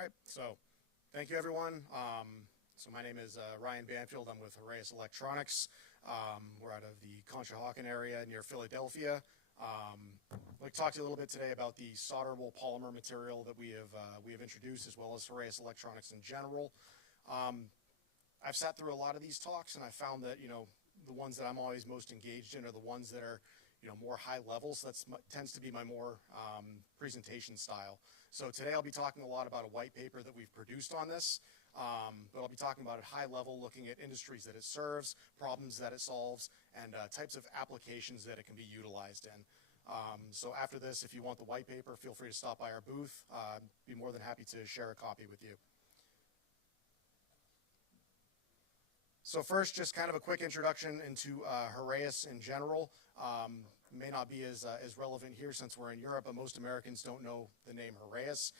All right, so thank you, everyone. So my name is Ryan Banfield. I'm with Heraeus Electronics. We're out of the Conshohocken area near Philadelphia. I'd like to talk to you a little bit today about the solderable polymer material that we have introduced, as well as Heraeus Electronics in general. I've sat through a lot of these talks, and I found that the ones that I'm always most engaged in are the ones that are more high level. So that tends to be my more presentation style. So today I'll be talking a lot about a white paper that we've produced on this, but I'll be talking about it high level, looking at industries that it serves, problems that it solves, and types of applications that it can be utilized in. So after this, if you want the white paper, feel free to stop by our booth. I'd be more than happy to share a copy with you. So first, just kind of a quick introduction into Heraeus in general. May not be as relevant here since we're in Europe, but most Americans don't know the name Heraeus.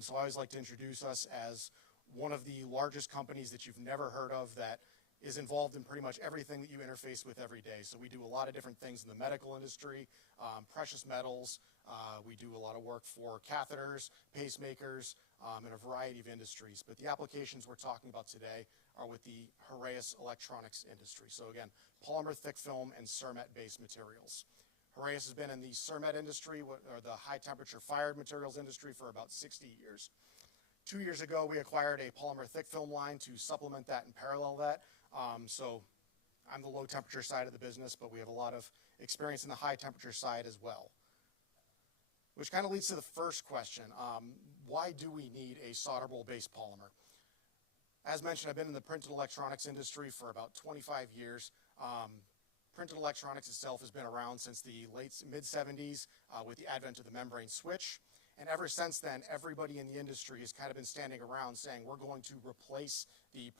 So I always like to introduce us as one of the largest companies that you've never heard of that is involved in pretty much everything that you interface with every day. So we do a lot of different things in the medical industry, precious metals. We do a lot of work for catheters, pacemakers, and a variety of industries. But the applications we're talking about today are with the Heraeus electronics industry. So again, polymer, thick film, and cermet-based materials. Heraeus has been in the cermet industry, or the high temperature fired materials industry, for about 60 years. 2 years ago, we acquired a polymer thick film line to supplement that and parallel that. So I'm the low temperature side of the business, but we have a lot of experience in the high temperature side as well. Which kind of leads to the first question. Why do we need a solderable based polymer? As mentioned, I've been in the printed electronics industry for about 25 years. Printed electronics itself has been around since the mid-70s with the advent of the membrane switch. And ever since then, everybody in the industry has kind of been standing around saying we're going to replace the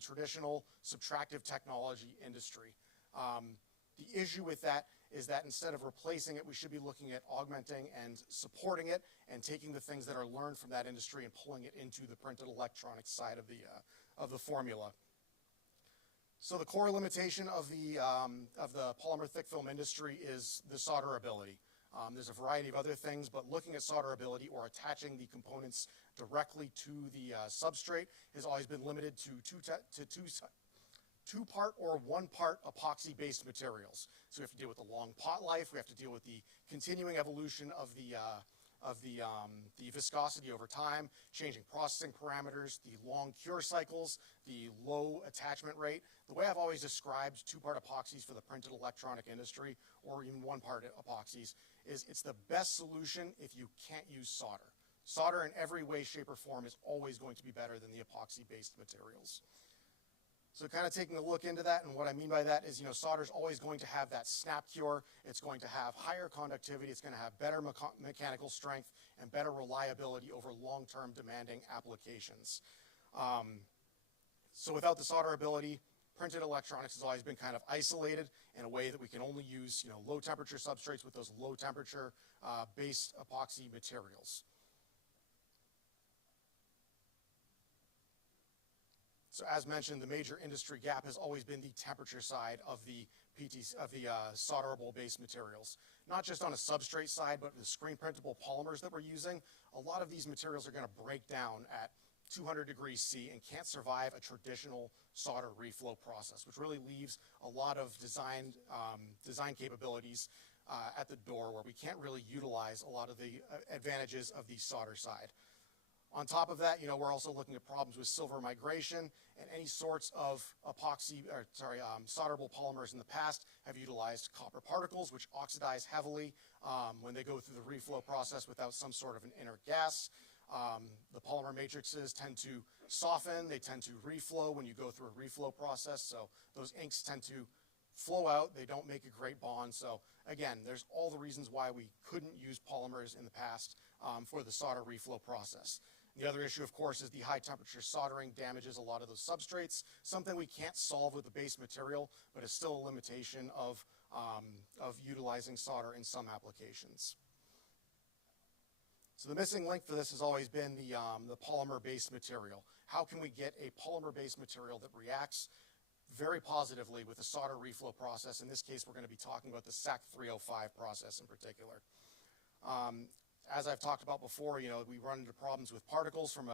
traditional subtractive technology industry. The issue with that is that instead of replacing it, we should be looking at augmenting and supporting it and taking the things that are learned from that industry and pulling it into the printed electronics side of the formula. So the core limitation of the polymer thick film industry is the solderability. There's a variety of other things, but looking at solderability or attaching the components directly to the substrate has always been limited to two-part or one-part epoxy-based materials. So we have to deal with the long pot life, we have to deal with the continuing evolution of the viscosity over time, changing processing parameters, the long cure cycles, the low attachment rate. The way I've always described two-part epoxies for the printed electronic industry, or even one-part epoxies, is it's the best solution if you can't use solder. Solder in every way, shape, or form is always going to be better than the epoxy-based materials. So kind of taking a look into that, and what I mean by that is, solder is always going to have that snap cure. It's going to have higher conductivity. It's going to have better mechanical strength and better reliability over long-term demanding applications. So without the solderability, printed electronics has always been kind of isolated in a way that we can only use, low temperature substrates with those low temperature based epoxy materials. So as mentioned, the major industry gap has always been the temperature side of the solderable based materials. Not just on a substrate side, but the screen printable polymers that we're using. A lot of these materials are going to break down at 200 degrees C and can't survive a traditional solder reflow process, which really leaves a lot of design capabilities at the door where we can't really utilize a lot of the advantages of the solder side. On top of that, we're also looking at problems with silver migration, and any sorts of solderable polymers in the past have utilized copper particles, which oxidize heavily when they go through the reflow process without some sort of an inert gas. The polymer matrices tend to soften, they tend to reflow when you go through a reflow process, so those inks tend to flow out, they don't make a great bond. So again, there's all the reasons why we couldn't use polymers in the past for the solder reflow process. The other issue, of course, is the high temperature soldering damages a lot of those substrates, something we can't solve with the base material, but is still a limitation of utilizing solder in some applications. So the missing link for this has always been the polymer-based material. How can we get a polymer-based material that reacts very positively with the solder reflow process? In this case, we're going to be talking about the SAC 305 process in particular. As I've talked about before, we run into problems with particles from